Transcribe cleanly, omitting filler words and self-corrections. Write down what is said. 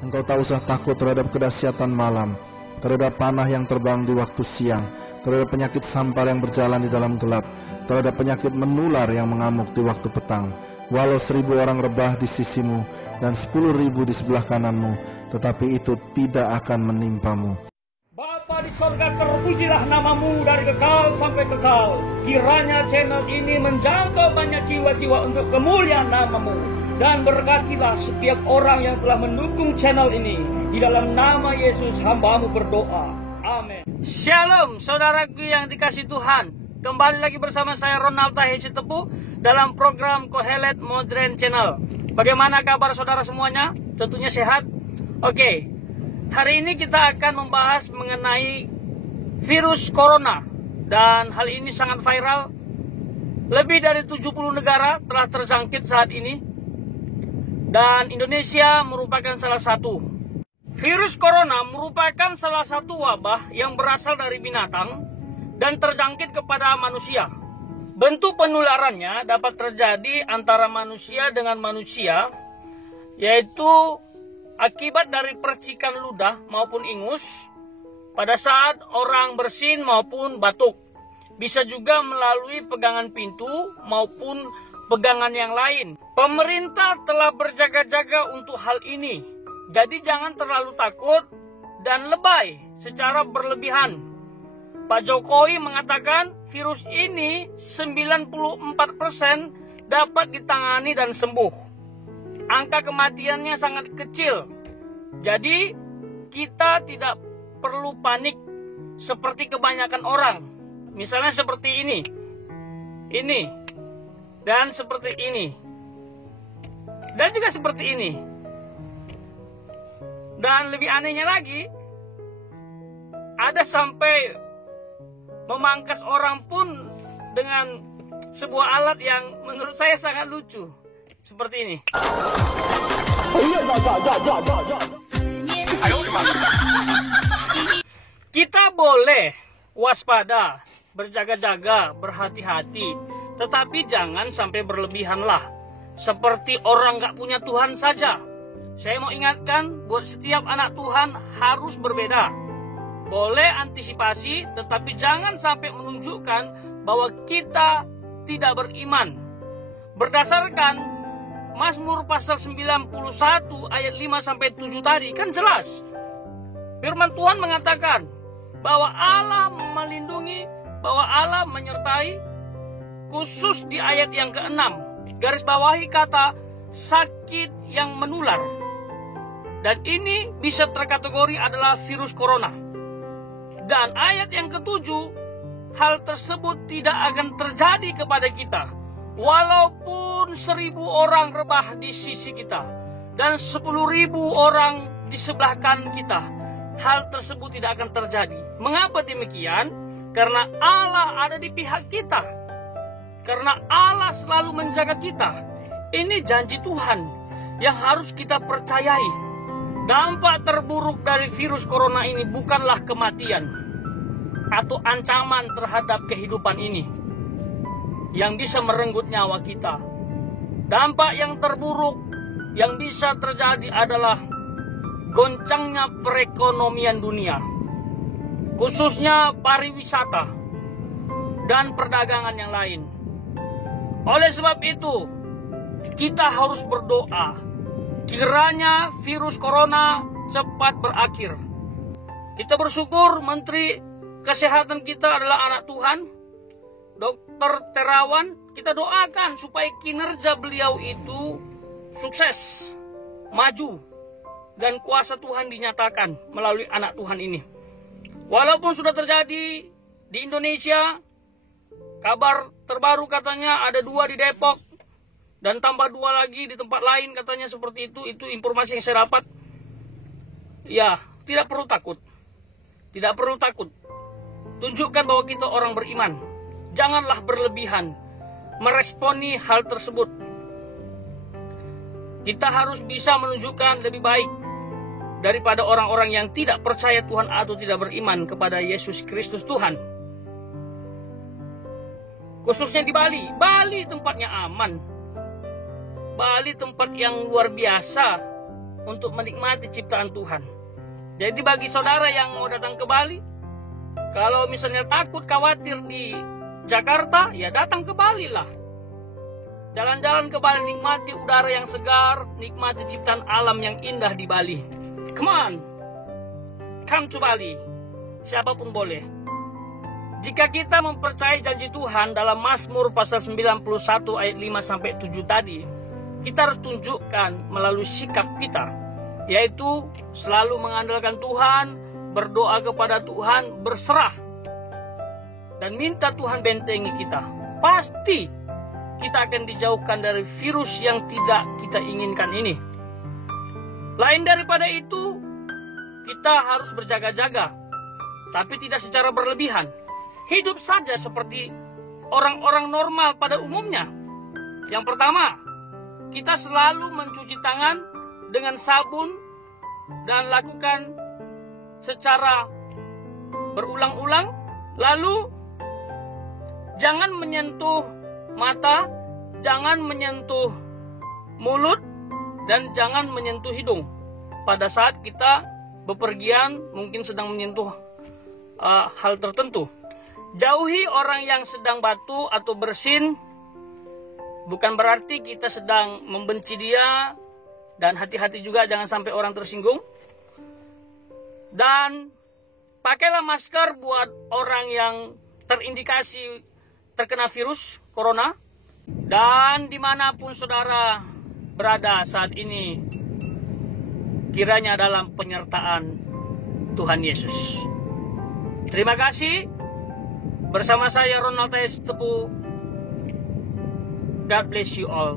Engkau tak usah takut terhadap kedahsyatan malam, terhadap panah yang terbang di waktu siang, terhadap penyakit sampar yang berjalan di dalam gelap, terhadap penyakit menular yang mengamuk di waktu petang. Walau 1000 orang rebah di sisimu dan 10.000 di sebelah kananmu, tetapi itu tidak akan menimpamu. Bapa di sorga, terpujilah namamu dari kekal sampai kekal. Kiranya channel ini menjangkau banyak jiwa-jiwa untuk kemuliaan namamu. Dan berkatilah setiap orang yang telah mendukung channel ini. Di dalam nama Yesus hambamu berdoa. Amin. Shalom saudaraku yang dikasih Tuhan. Kembali lagi bersama saya Ronald Tahe Sitepu dalam program Kohelet Modern Channel. Bagaimana kabar saudara semuanya? Tentunya sehat? Oke. Hari ini kita akan membahas mengenai virus corona. Dan hal ini sangat viral. Lebih dari 70 negara telah terjangkit saat ini. Dan Indonesia merupakan salah satu. Virus corona merupakan salah satu wabah yang berasal dari binatang dan terjangkit kepada manusia. Bentuk penularannya dapat terjadi antara manusia dengan manusia, yaitu akibat dari percikan ludah maupun ingus pada saat orang bersin maupun batuk. Bisa juga melalui pegangan pintu maupun pegangan yang lain. Pemerintah telah berjaga-jaga untuk hal ini. Jadi jangan terlalu takut dan lebay secara berlebihan. Pak Jokowi mengatakan virus ini 94% dapat ditangani dan sembuh. Angka kematiannya sangat kecil. Jadi kita tidak perlu panik seperti kebanyakan orang. Misalnya seperti ini. Dan seperti ini. Dan juga seperti ini. Dan lebih anehnya lagi, ada sampai memangkas orang pun dengan sebuah alat yang menurut saya sangat lucu. Seperti ini. Kita boleh waspada, berjaga-jaga, berhati-hati. Tetapi jangan sampai berlebihanlah. Seperti orang gak punya Tuhan saja. Saya mau ingatkan, buat setiap anak Tuhan harus berbeda. Boleh antisipasi, tetapi jangan sampai menunjukkan bahwa kita tidak beriman. Berdasarkan Mazmur pasal 91 ayat 5-7 tadi, kan jelas. Firman Tuhan mengatakan bahwa Allah melindungi, bahwa Allah menyertai. Khusus di ayat yang ke-6, garis bawahi kata sakit yang menular. Dan ini bisa terkategori adalah virus corona. Dan ayat yang ke-7, hal tersebut tidak akan terjadi kepada kita. Walaupun 1000 orang rebah di sisi kita. Dan 10.000 orang di sebelah kanan kita. Hal tersebut tidak akan terjadi. Mengapa demikian? Karena Allah ada di pihak kita. Karena Allah selalu menjaga kita. Ini janji Tuhan yang harus kita percayai. Dampak terburuk dari virus corona ini bukanlah kematian atau ancaman terhadap kehidupan ini yang bisa merenggut nyawa kita. Dampak yang terburuk yang bisa terjadi adalah goncangnya perekonomian dunia, khususnya pariwisata dan perdagangan yang lain. Oleh sebab itu, kita harus berdoa kiranya virus corona cepat berakhir. Kita bersyukur Menteri Kesehatan kita adalah anak Tuhan, Dr. Terawan. Kita doakan supaya kinerja beliau itu sukses, maju, dan kuasa Tuhan dinyatakan melalui anak Tuhan ini. Walaupun sudah terjadi di Indonesia, kabar terbaru katanya ada 2 di Depok. Dan tambah 2 lagi di tempat lain katanya seperti itu. Itu informasi yang saya dapat. Ya, tidak perlu takut. Tidak perlu takut. Tunjukkan bahwa kita orang beriman. Janganlah berlebihan meresponi hal tersebut. Kita harus bisa menunjukkan lebih baik daripada orang-orang yang tidak percaya Tuhan atau tidak beriman kepada Yesus Kristus Tuhan. Khususnya di Bali. Bali tempatnya aman. Bali tempat yang luar biasa. untuk menikmati ciptaan Tuhan. Jadi bagi saudara yang mau datang ke Bali, kalau misalnya takut khawatir di Jakarta, ya datang ke Bali lah. Jalan-jalan ke Bali, nikmati udara yang segar, nikmati ciptaan alam yang indah di Bali. Come on, come to Bali. Siapapun boleh. Jika kita mempercayai janji Tuhan dalam Mazmur pasal 91 ayat 5-7 tadi, kita harus tunjukkan melalui sikap kita, yaitu selalu mengandalkan Tuhan, berdoa kepada Tuhan, berserah, dan minta Tuhan bentengi kita. Pasti kita akan dijauhkan dari virus yang tidak kita inginkan ini. Lain daripada itu, kita harus berjaga-jaga, tapi tidak secara berlebihan. Hidup saja seperti orang-orang normal pada umumnya. Yang pertama, kita selalu mencuci tangan dengan sabun dan lakukan secara berulang-ulang. Lalu, jangan menyentuh mata, jangan menyentuh mulut, dan jangan menyentuh hidung. Pada saat kita bepergian, mungkin sedang menyentuh hal tertentu. Jauhi orang yang sedang batu atau bersin. Bukan berarti kita sedang membenci dia. Dan hati-hati juga jangan sampai orang tersinggung. Dan pakailah masker buat orang yang terindikasi terkena virus corona. Dan dimanapun saudara berada saat ini, kiranya dalam penyertaan Tuhan Yesus. Terima kasih. Bersama saya Ronald Tepu. God bless you all.